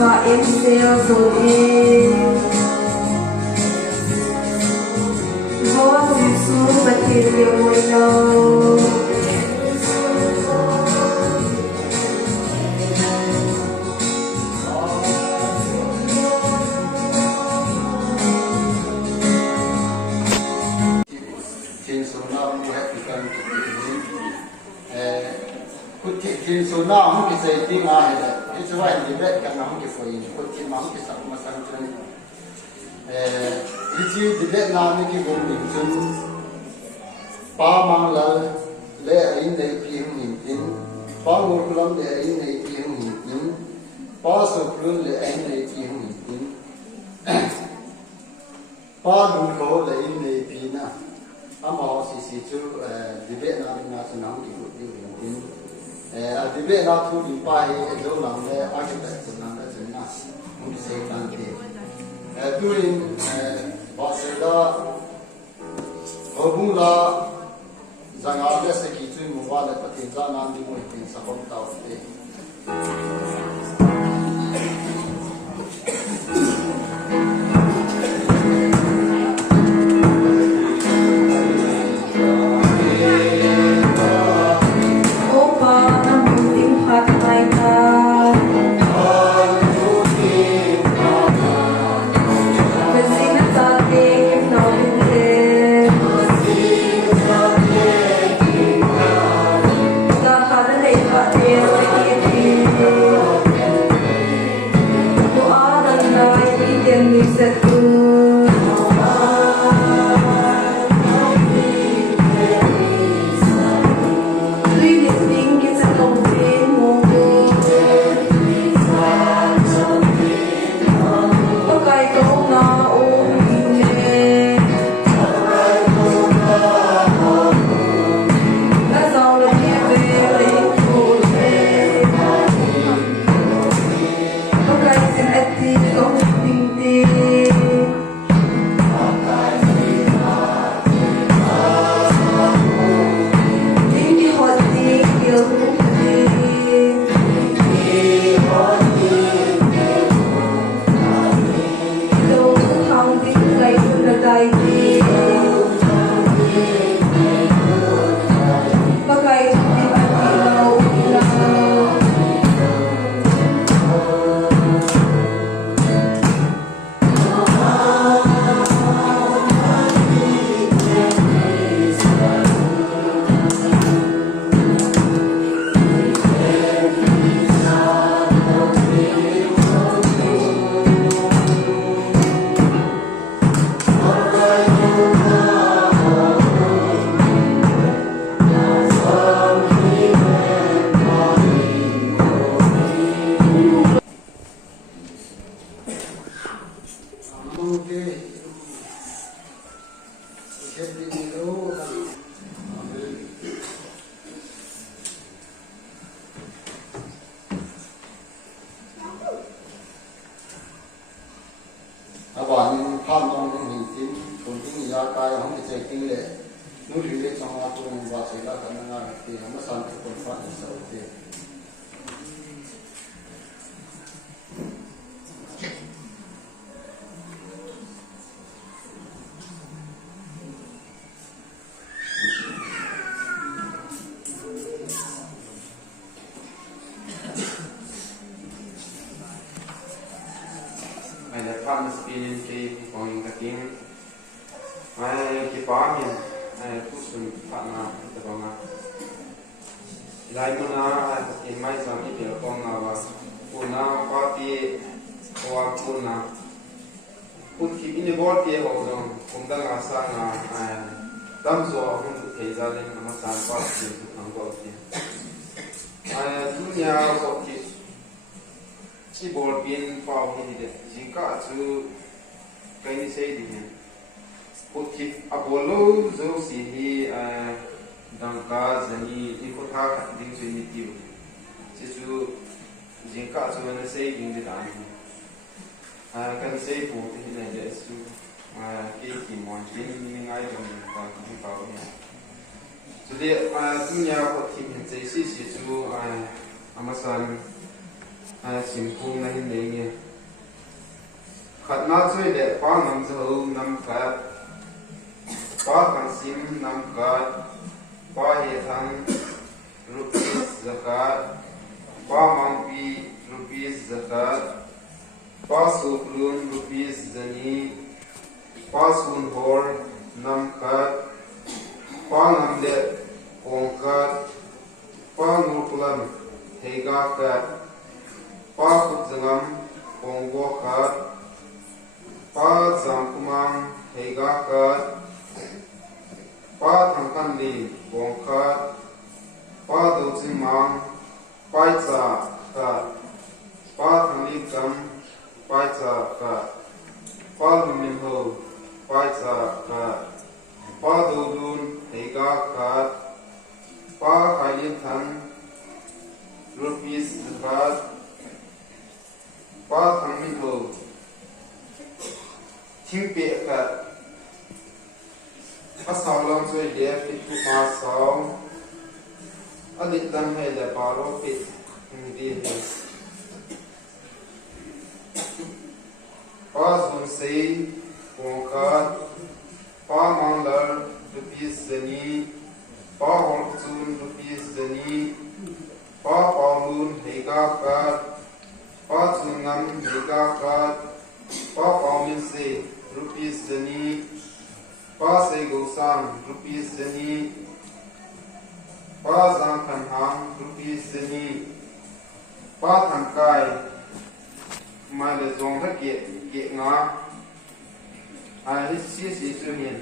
sa em seo so in vô Jesus pate liu moi lo Tin so na hum ki sai dinga he it's why the bet kan hum ki foi ko tin ma hum ki sa ma sang chun hichi the bet na ni ki gom ni chun pa mang la le in nei pi hum ni tin pa ngor kulam le in nei pi hum ni tin pa so plun le in nei pi hum ni tin pa dun ko le in nei pi na ama si chu the bet na ni na chun hum ki ko tin the way not to be by a long architect and who say during Basila Obula Zanga Seki to Mubala Patizan and the Mountain Sapon Town. Abul jouse dinga nikho ding su ni tiu chu jinka chu na sei ding de dan kan sei pu ti ne de su ke ki mon din ni ngai dong ka ki pa ni chu de tu nya ko ti ni sei si chu amasan sim phung na hin nei nge khat na chui de pa nam zo nam khat pa kan sim nam khat pa he thang rupees zakat pa mang pi rupees zakat pa sukrun rupees zani pa sun hor nam khat pa nam de kong khat pa nukulam hega khat pa khut zangam konggo khat pa zangkumang hega khat pa thangkan li kong khat pa dojimang pai cha khat pa thangli kam pai cha khat pa lumin ho pai cha khat pa dodun hega khat pa khailin than rupees zakat pa thangmin ho thingpe khat a sawlam choi de pitu ma saw alit lam he le paro pit di he pa zun sei kong khat pa mandar rupees zani pa hong chun rupees zani pa paulun hega khat pa chungam hega khat pa paumin se rupees zani pa se gosang rupees zani pa zang khan hang rupees zani pa thang kai mai le zong tha ke nga ai si chu hin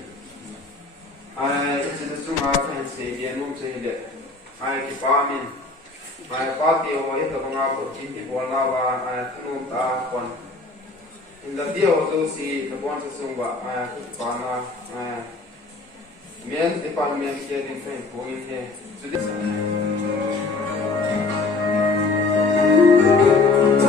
ai chi de su ma khan se ye num se de ai ki pa min ai pa ti o ye to nga ko chin ti bol na wa ai thunum ta kon in the dia o zo si the bon sa sung ba ai ku pa na ai men department ke din fen ko in he so this Manipur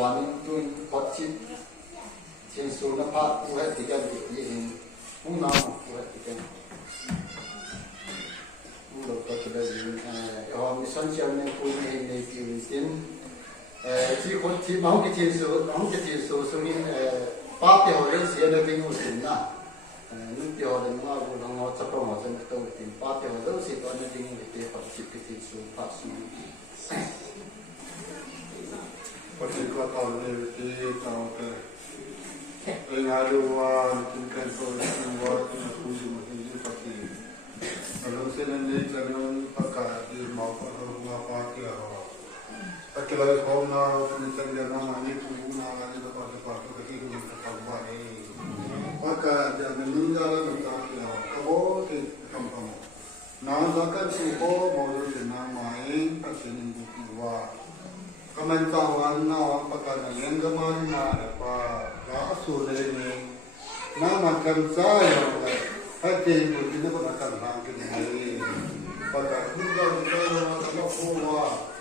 one doing hot chip. Since so the part who had to get it in umlou who had to get umlou got to the our mission chairman who made the in kekhop chip Maokot so in pate or else the other thing was in that. Nunti orang mengaku orang orang cakap macam itu tim pate orang tu sih orang yang itu pasti kita suruh pasti. Pasti kau tahu ni tahu ke? Ngailu tingkat semua tingkat puji macam pasti. Kalau saya ni jangan pakai di Maokot Baptist Church. Pakai lagi khonung ni jangan nama ni tukum nama ni lepas kita buat ni. Maka jangan meninggal mentah kau ke kampung. Nauva kan semua mahu dengan main pasien bukti dua. Kaman kawan nauva pakai yang kaman apa asuhsah ni. Nama chomcha yang hite bukti ni pun akan hangkit ni. Pakai tinggal kalau nauva.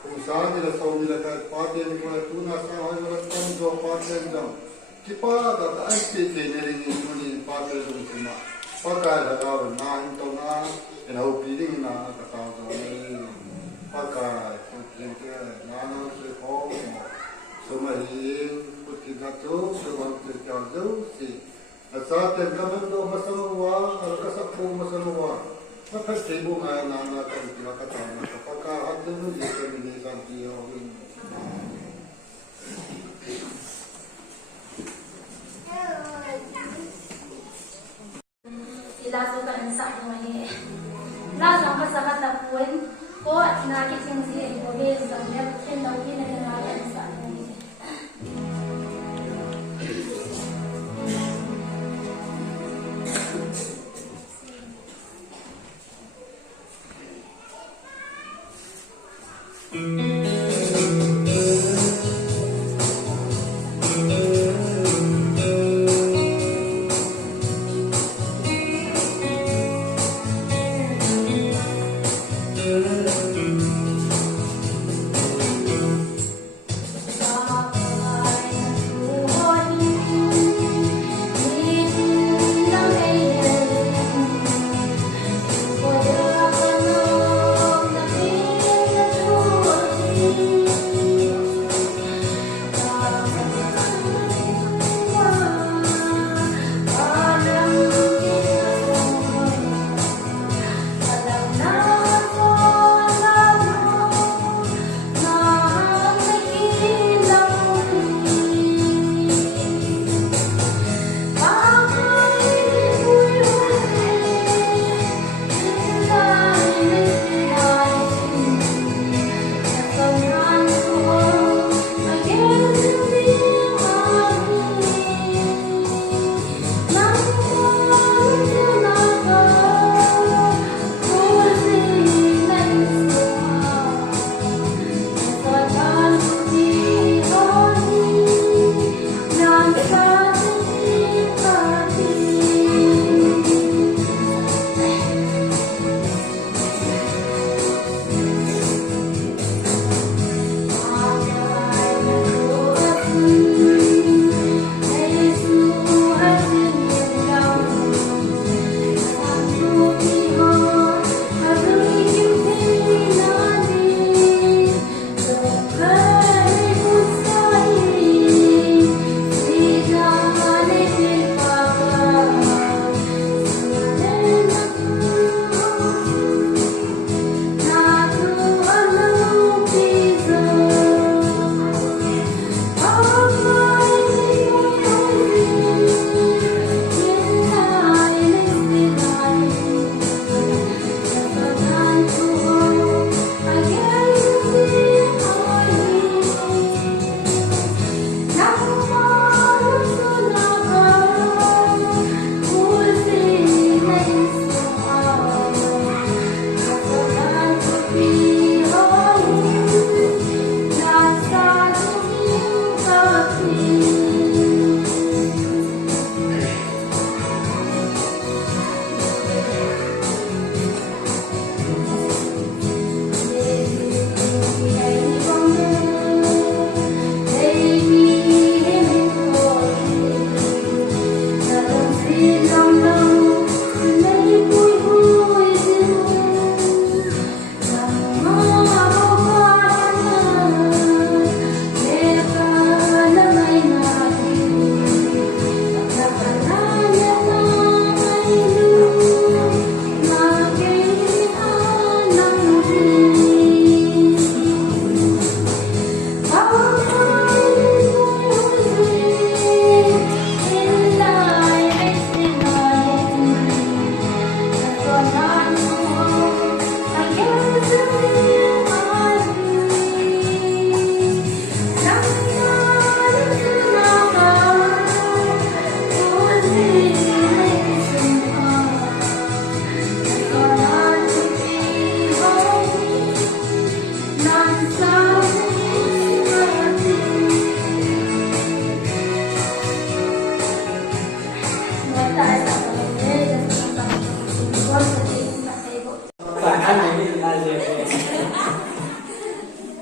Usaha ni lah sahaja lah pate ni pun tuna sahaja lah kamjong pate jam. Kita tak ada ni ni pate tu cuma pakai dah naik tu na, yang pilih na kata ni pakai kita nana kikhop semua ini kita tu semua kita jouse. Asal kaman tu masalah, kasapu masalah. Maka ibu nana kan kita kata na pakai hati tu dia ni santi orang. Sila suka insak ni. Lah sampai sangat tapuan. Ko nak kisah sih, ko dia sampai kena lagi nak insak ni.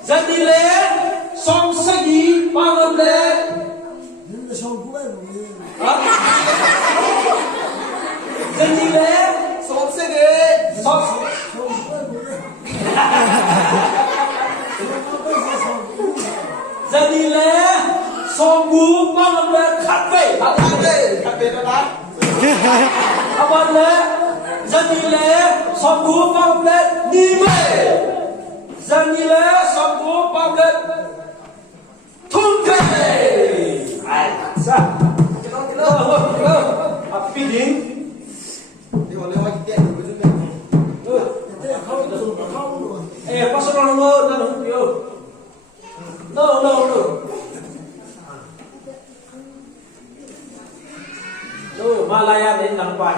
Jadi le song segi pangam le. Jadi le song segi song. Jadi le song bu pangam le kat pe đó đó. Apan le jadi le song bu pangam le ni pe. Jadi le song bu pangam le tukum. Ai sa. Api ding. Pasal orang no, yo. No. No, Malaya đến nắng quay.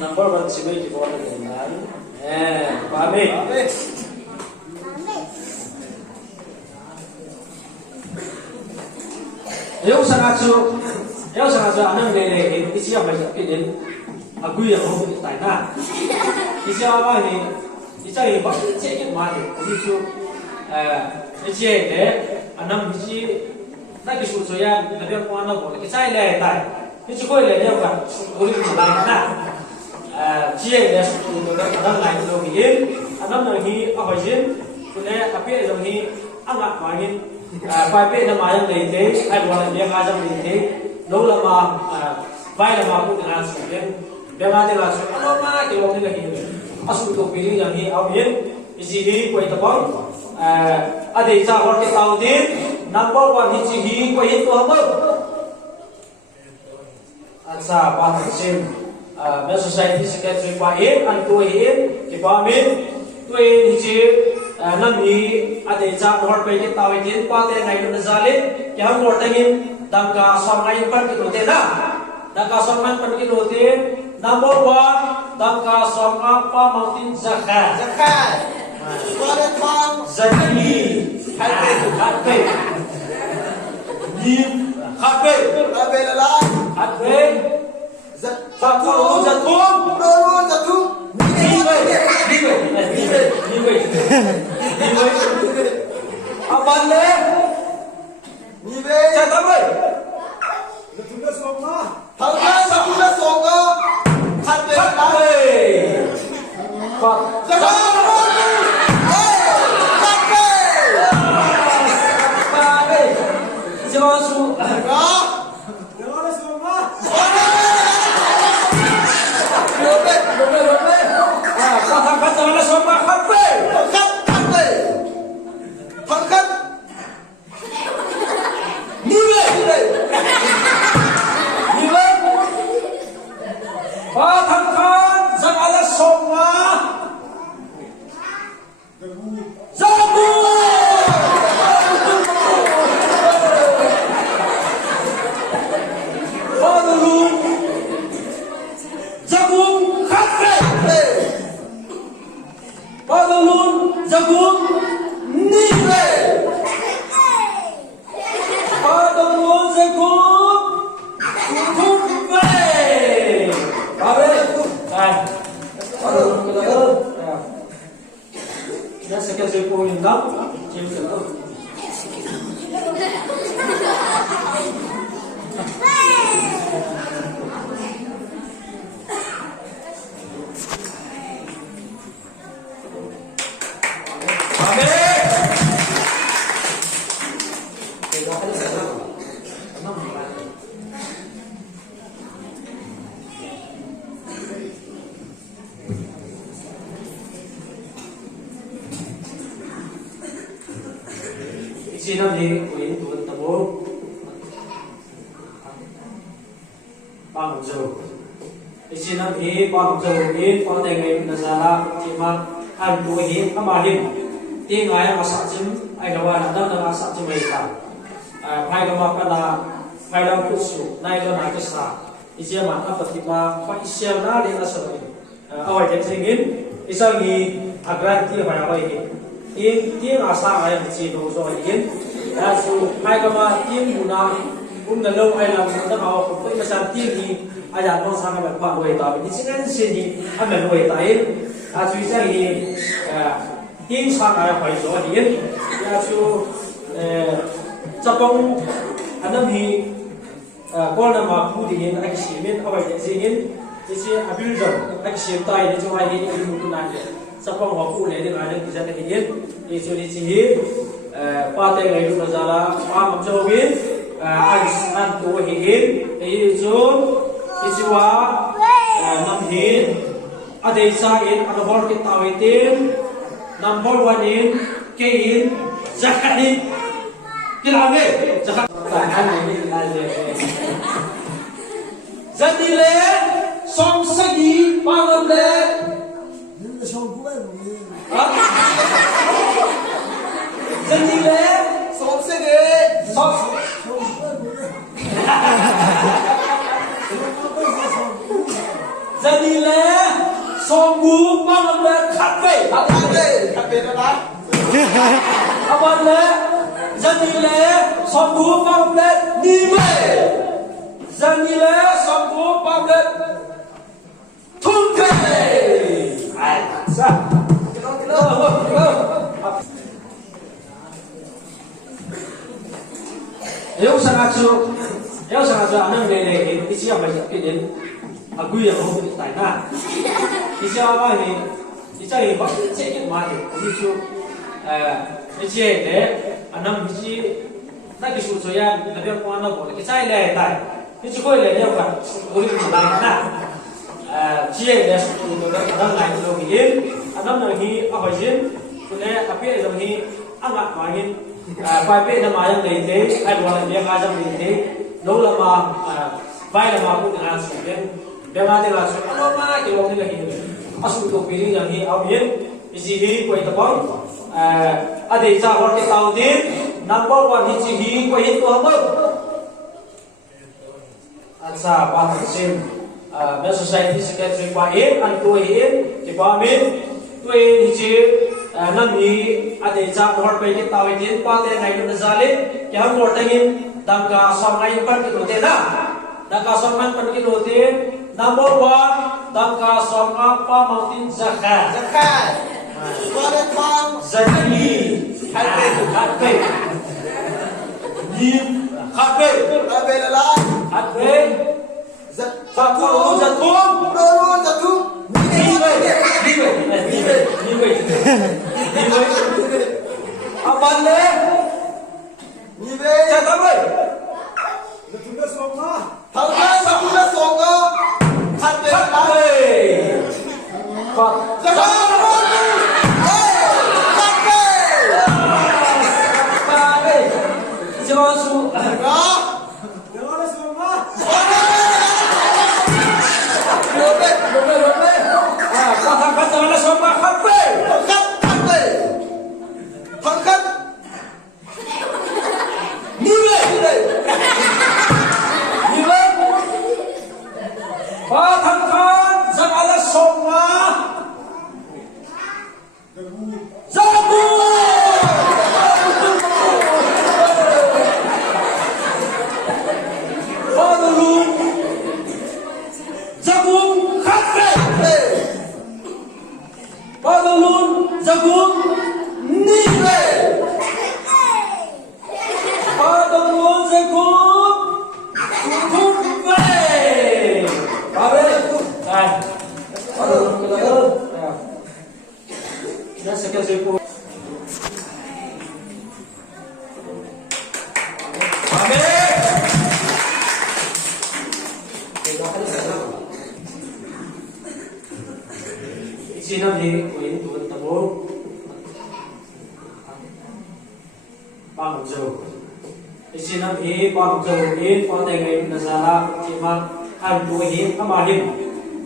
Number one si May kiko na ganyan. Pame. Ayaw sa nga anang lele, isi ang may sakit din. Agoy ang hukit tayo na. Isi ang mga ni, isi ang iba, isi ang mali. Isi anam isi, nagisuso yan, nabiyang kung ano po, isi ang lele tayo. Isi ko lele yung kan, ulit mo lang na. Isi ang anam lain logiin, anam nangi ahoyin, kunya api ang nangi angak mahin. Pate na mayang hite, ay wala niya kajang hite, no lama, bay lama po na asuhin, bema nila asuhin, ano mga kilong nila hito, asuhin ko piling yang hiawin, isihi ko itapon, aday sa horti tao din, number one hichi ko hito hamon. At sa patasim, may society secretary pa ang tuwihin, kipamin, tuwihin hichi, nami ada ijab hor pe kita wajin pate ngailu nazalin yang mortengin dangka songain pan kinote na dangka songan pan kinote number one dangka songa pa mountain zakat pada pang zaki hate nim hate lalan hate zakum Apan le, nibe, cakap le, letulah songa, halkan letulah songa, hate, phat, cakap, jouse, jangan songa, phat jangan songa, hate. Pangkat nilai patangkan jangan songa zabu padulun jagung khatre padulun jagung nilai padulun jagung tukum babe ya sekian saya punya enam Sino di kuin tuan tabo kamjong. Sino di kamjong di pate nazala cima albuhi amahin. Dinga yang asacim ay gawa na ng asacim ay ka. Pai gama pa na pai lang puso na ilo na kisa. Isya man apat kita pa isya na din asaway. Away jensingin isang ni agranti pa away ni. Tim asa ay chino so yin. Dasu pai kama tim guna umlou ai làm nó họ cũng phải làm tiên thì ai làm con sang cái bạn nuôi tao thì chính là xin thì anh mình nuôi tao chú ý thì tiên sang ai phải rồi thì chú chấp công anh em thì con là mà phụ thì anh xem bên ở vậy thì cái abul rồi anh xem tay để cho ai đi một cái này chấp công họ phụ này để ai được cái này thì chú ý thì pate ngailu na zala kamjong an tu hin thì chú ichiwa nam hin adei sa in anhor ki tawitin number 1 in kehin zakani kilame zakat tahan ini zadile som sagi pangamle zadile som sagi som zadile som gu pangamle khatbe đó apanle zadile som gu pangamle nime zadile som gu pangamle tukum ai sa Yo sangat su anang lele isi apa ini aku yang mau ditanya isi apa ini isi ini pak cek mana isi isi ini anang isi nak isu soya nabi aku anak boleh isi lele tay isi kau lele yang kan boleh ditanya na isi ini itu anang lain lagi anang lagi apa sih boleh tapi lagi anak main phải biết là mà yang đấy thế ai bảo là việc ai trong đấy thế đâu là mà vai là mà cũng là sự việc việc mà thì là sự nó mà cái lúc này là gì asu to pili yang hi au yin isi hi ko ita ade cha hor ke tau din number 1 hichi hi ko hi to hamo ansa ba sim the society secretary kwa an to hi ti ba min to hichi nam hi ade cha hor pe ke tau din pa te ngai na zale ke ham hor tangin dangka som ngai par ke lote na dangka som man par ke lote number 1 dangka som apa mautin zakat What is wrong? Zakani hite ni khape Abela hite zakum zatum abale nive chatabai zatumna songa thalka zatumna songa khate phat jouse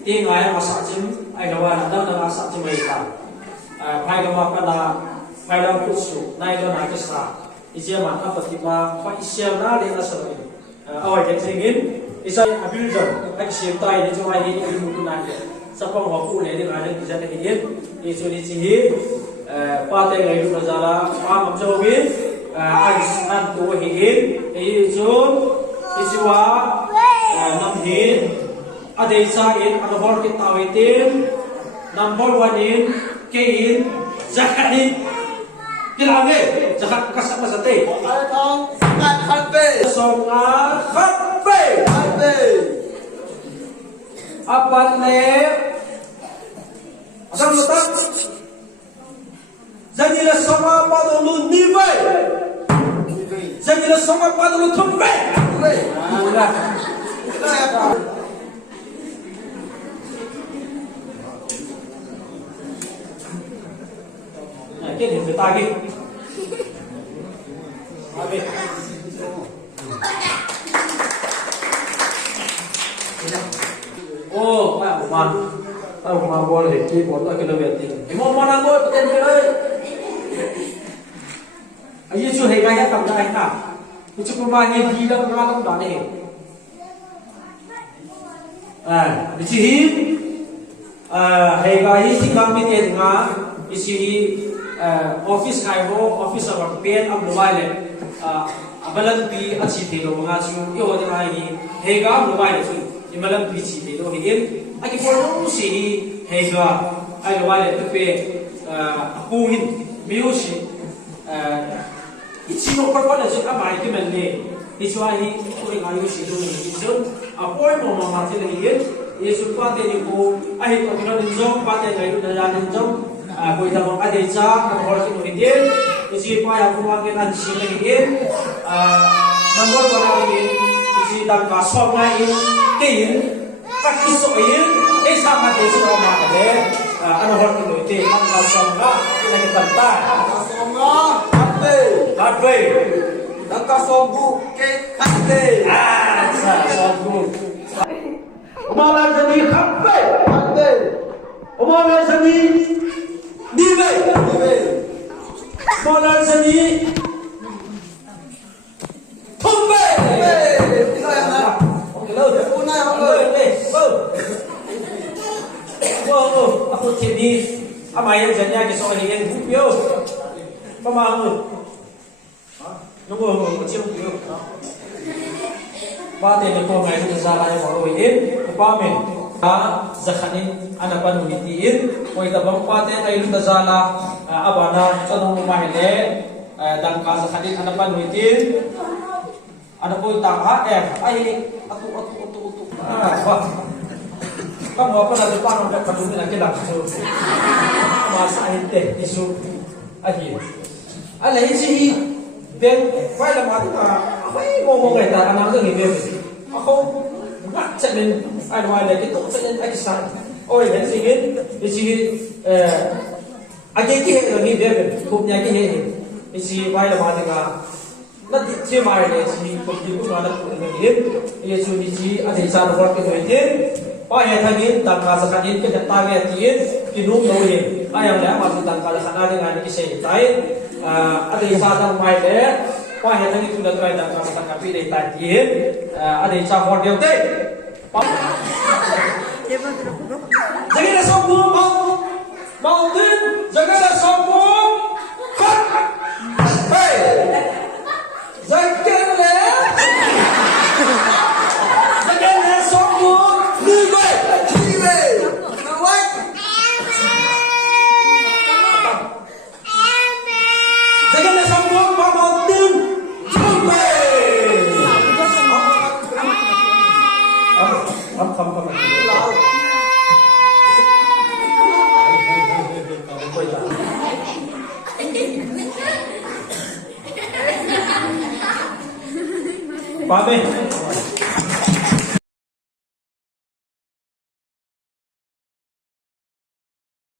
dinga masak cim ai lawan ada masak cim mereka pai gama kada pai lam kusu nai lo na kesra isia man apa tiba pai isia na le na sawi awai ke singin isa abul jam ai sia tai ni jomai ni ilmu kuna ke sapang ho ku le ni ada bisa ni hin isu ni chi pate ngailu na zala kamjong ai san tu hi isu isiwa namhin adesa in anhor kitawitin number 1 in kahin zakahin kilame zakat kasama sa te Ayatong sakat halpe. songa khatpe Halpe. apat ne asam letak zanila songa padulu nivai zanila songa padulu thumpe udah cái điểm người ta kia, ô, mày ủng man, tao ủng man bol thì chỉ bốn cái việc gì, em mong ăn bol tên cái đấy, anh chưa thấy cái hết cầm cái nào, tôi chụp một vài nghìn gì đâu ra không đoán đi, chỉ hay cái gì làm cái tiền ngã, isi office ngailu office awak pen amluai le abalan pi achi te lo nga chu yo de mai ni hega amluai le chu imalan pi chi te lo hi in aki forno si hega ai lo wai le pe aku hin miu si ichi no par par le chu amai ki men le ni chu ai ni ko ngailu si lo ni chu apoi mo ma ma te le hin yesu pate ni ko ai to no ni jong pate ngailu na ya ni jong koi tamang ade cha kan hor ki no hidin isi pa ya kuma ke nan si le hidin number 1 ni isi dan ka som na in kein ka kiso in e sa ma te si ma de an hor ki no hidin kan ka som ga ina ki tanta Songa halpe. hatwe Dan ka sombu ke halpe. sa som bu umala jadi khappe Halpe. umala jadi dinga Halpe. Molar seni tumbe Kita yang nak. hello Punai hello aku sini apa yang jadinya ke soal ini yo pemahamu nunggu kecil yo pate nikho ngailu salah yang mau ini pamen zakhanin anapan witiin koi tabang pate ngailu salah abana chomcha mahile dan ka zakhanin anapan witiin ana ko tangha ai atu wah kamu apa nak depan untuk peduli nak kita so masa hite isu ahi ala hichi ben wai la mati ka wai ngomong ngai ta anak tu ni ben aku nak cakap ai wai la kita cakap ai san oi ben singin hichi age ki he ni ben khupnya ki he hichi wai la mati ka na che mai le chi ko ki ko na ko ni yesu ni chi ade sa ro ke doi tin pa he thangin tan ka sakhanin ke ta ge tin ki num no ye ayam la ma tan ka khana de ngani ki sei tai ade sa dang mai le pa he thangin tu la trai tan ka sa ka pi de ta tin ade sa hor de te jadi la som bu mountain jaga la som bu hey zakir le som bu ni ve Na wai. Jangan nak sambung mountain jumpa. Kamu. Pame.